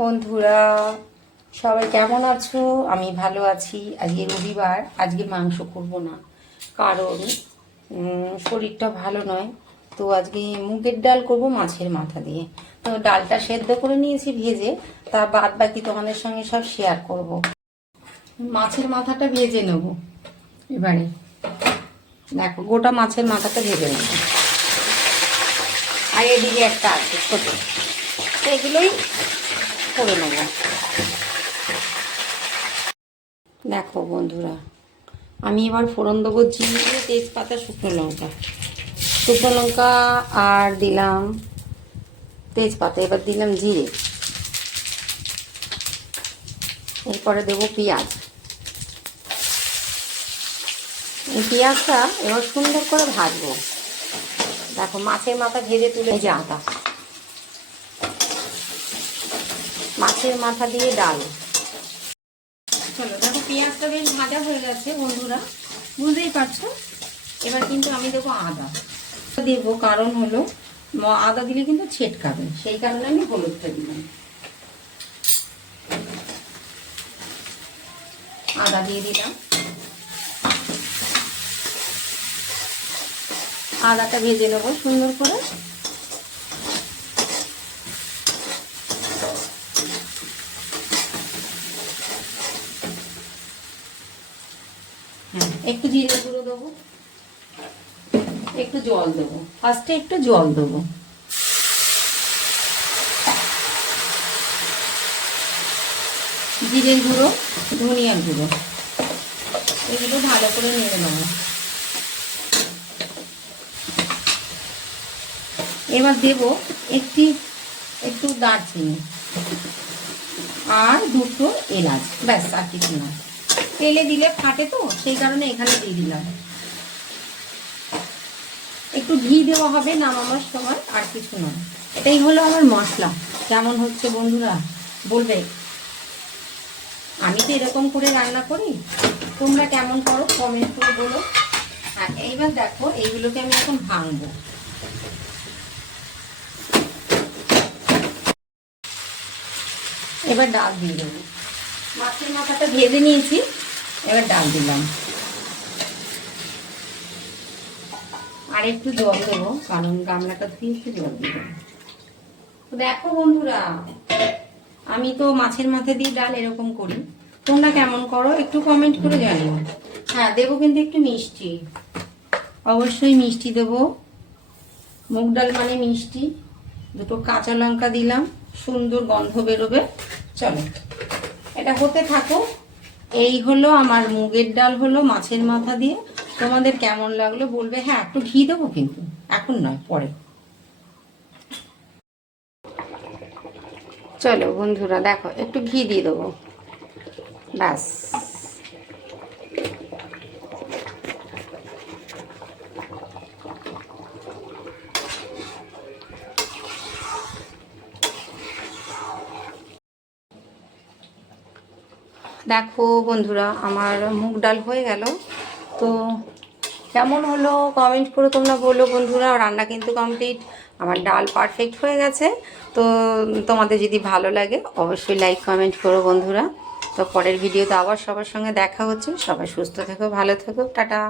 বন্ধুরা সবাই কেমন আছো? আমি ভালো আছি। আজকে রবিবার, আজকে মাংস করব না, কারণ শরীরটা ভালো নয়। তো আজকে মুগের ডাল করব মাছের মাথা দিয়ে। তো ডালটা সেদ্ধ করে নিয়েছি ভেজে, তা বাদ বাকি তোমাদের সঙ্গে সব শেয়ার করব। মাছের মাথাটা ভেজে নেব এবারে। দেখো, গোটা মাছের মাথাটা ভেজে নেব। আর এদিকে একটা আছে ছোটো, এগুলোই করে নেব। দেখো বন্ধুরা, আমি এবার ফোড়ন দেবো জিরে, তেজপাতা, শুকনো লঙ্কা আর দিলাম তেজপাতা। এবার দিলাম জিরে, এরপরে দেবো পেঁয়াজ। এই পেঁয়াজটা এবার সুন্দর করে ভাজবো। দেখো, মাছের মাথা ভেজে তুলে যে আদা, মাছের মাথা দিয়ে ডাল। চলো, দেখো পেঁয়াজটা বেশ ভাজা হয়ে গেছে বন্ধুরা, বুঝতেই পারছো। এবার কিন্তু আমি দেবো আদা দেবো, কারণ হলো আদা দিলে কিন্তু ছেটকাবে, সেই কারণে আমি হলুদটা দিলাম। আদা দিয়ে দিলাম, আদাটা ভেজে নেবো সুন্দর করে। হ্যাঁ, একটু জিরে গুঁড়ো দেবো, একটু জল দেবো, ফার্স্টে একটু জল দেবো। জিরের গুঁড়ো, ধনিয়ার গুঁড়ো, এগুলো ভালো করে নেড়ে নেবো। এবার দেব একটু দারচিনি আর দুটো এলাচ, ব্যাস, আর কিছু না। তেলে দিলে ফাটে তো, সেই কারণে এখানে দিয়ে দিলাম। একটু ঘি দেওয়া হবে নামানোর সময়, আর কিছু নয়। এটাই হলো আমার মশলা। কেমন হচ্ছে বন্ধুরা বলবে? আমি তো এরকম করে রান্না করি, তোমরা কেমন করো কমেন্ট করে বলো। আর এইবার দেখো, এইগুলোকে আমি এখন ভাঙবো। এবার ডাল দিয়ে দেবো। মাছের মাথাটা ভেজে নিয়েছি, এবার ডাল দিলাম। আর একটু জল দেবো, কারণ গামলাটা ধুয়ে একটু জল দেবো। দেখো বন্ধুরা, আমি তো মাছের মাথা দিয়ে ডাল এরকম করি, তোমরা কেমন করো একটু কমেন্ট করে জানিও। হ্যাঁ, দেবো কিন্তু একটু মিষ্টি, অবশ্যই মিষ্টি দেবো। মুগ ডাল মানে মিষ্টি। দুটো কাঁচা লঙ্কা দিলাম, সুন্দর গন্ধ বেরোবে। চলো, এটা হতে থাকো। এই হলো আমার মুগের ডাল, হলো মাছের মাথা দিয়ে। তোমাদের কেমন লাগলো বলবে। হ্যাঁ, একটু ঘি দেবো, কিন্তু এখন নয়, পরে। চলো বন্ধুরা, দেখো একটু ঘি দিয়ে দেবো, ব্যাস। দেখো বন্ধুরা, আমার মুগ ডাল হয়ে গেল। তো কেমন হলো কমেন্ট করে তোমরা বলো বন্ধুরা। রান্না কিন্তু কমপ্লিট, আমার ডাল পারফেক্ট হয়ে গেছে। তো তোমাদের যদি ভালো লাগে অবশ্যই লাইক কমেন্ট করো বন্ধুরা। তো পরের ভিডিওতে আবার সবার সঙ্গে দেখা হচ্ছে। সবাই সুস্থ থেকো, ভালো থেকো, টাটা।